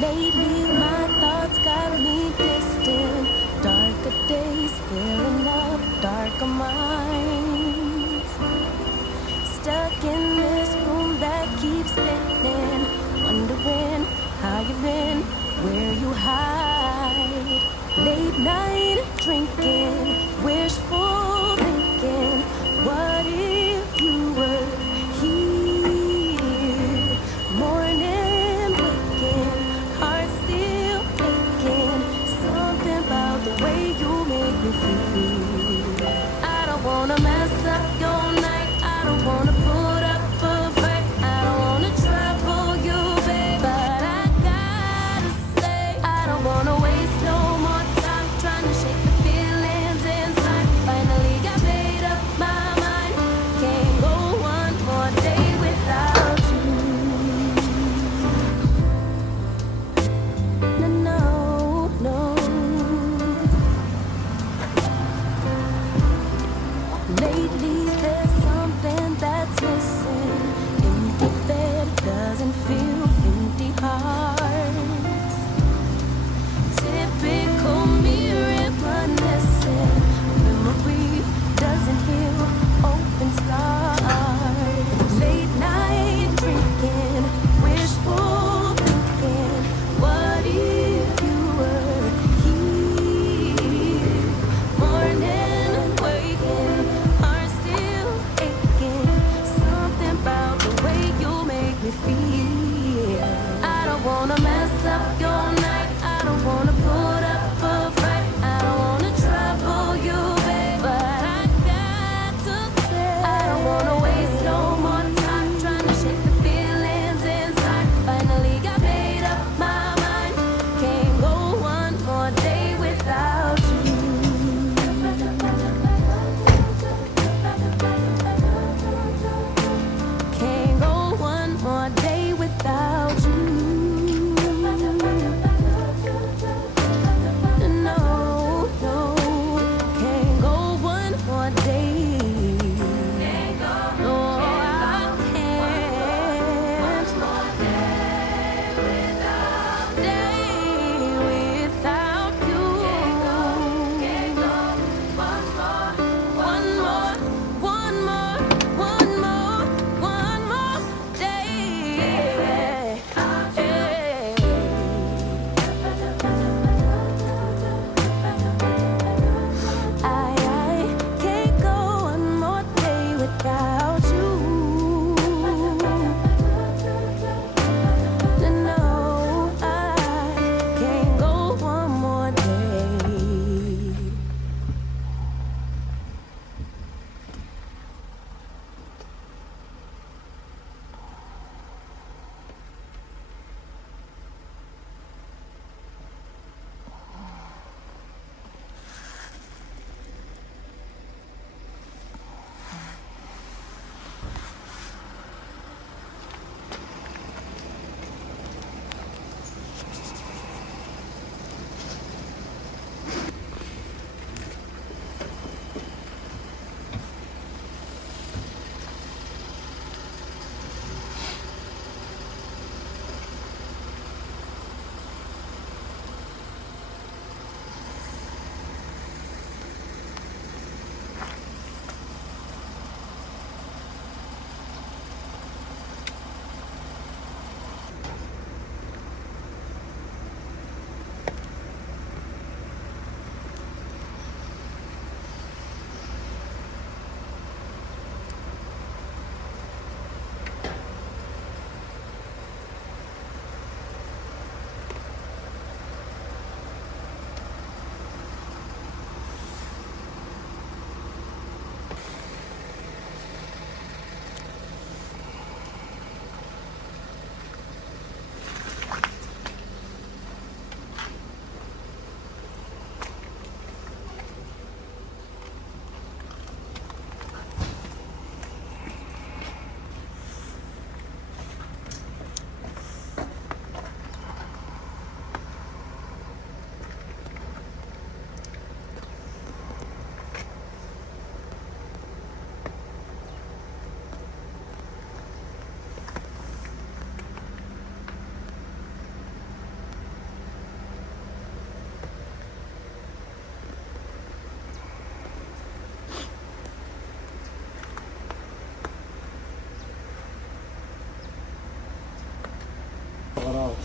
Lately my thoughts got me distant. Darker days filling up darker minds. Stuck in this room that keeps spinning, wondering how you've been, where you hide. Late night drinking, wishful thinking, what if you were here? Morning waking, heart still aching, something about the way you make me feel. I don't wanna mess up your night, I don't wanna put up a fight, I don't wanna trouble you, babe, but I gotta say, I don't wanna waste no more time trying to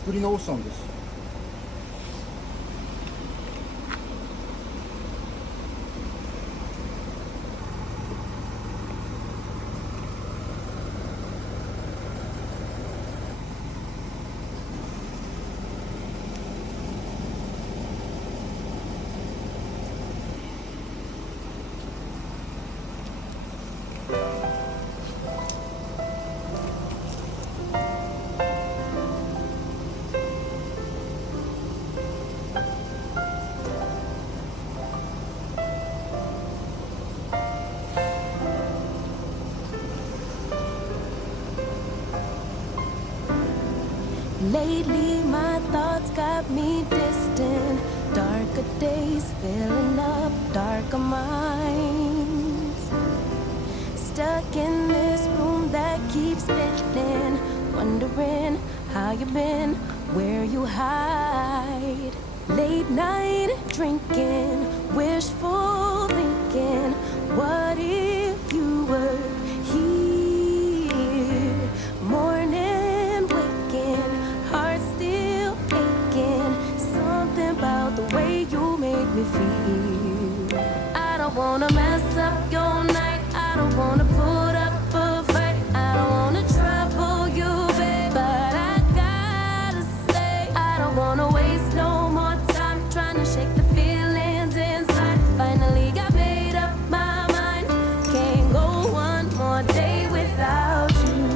作り直したんです。Lately my thoughts got me distant. Darker days filling up darker minds. Stuck in this room that keeps spinning, wondering how you been, where you hide. Late night drinking, wishful thinking, what if you were here? Morning waking, heart still aching, something about the way you make me feel. I don't wanna mess up your night, I don't wanna put up a fight, I don't wanna trouble you, babe, but I gotta say, I don't wanna waste no more time trying to shake the feelings inside. Finally got made up my mind, can't go one more day without you.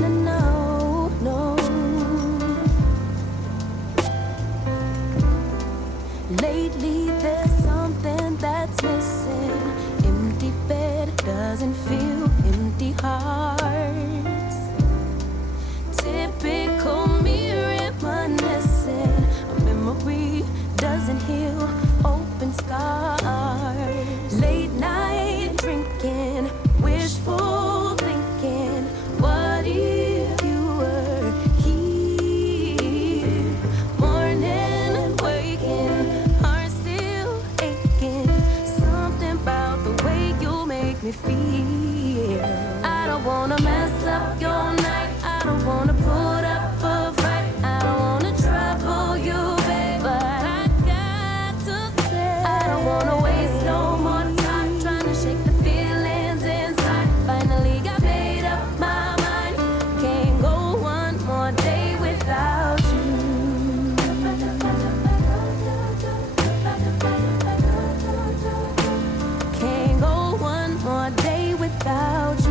No, no, no. Lately there's something that's missing. Empty bed doesn't feel empty hearts. Typical me reminiscing. A memory doesn't heal open scars. Late night drinking, wishful thinking, what if you were here? Morning and waking, heart still aching, something about the way you make me feel. I don't wanna mess up your night, I don't wanna put up a fight, I don't wanna trouble you, babe, but I got to say, I don't wanna waste no more time trying to shake the feelings inside. Finally got made up my mind, can't go one more day without you. Can't go one more day without you.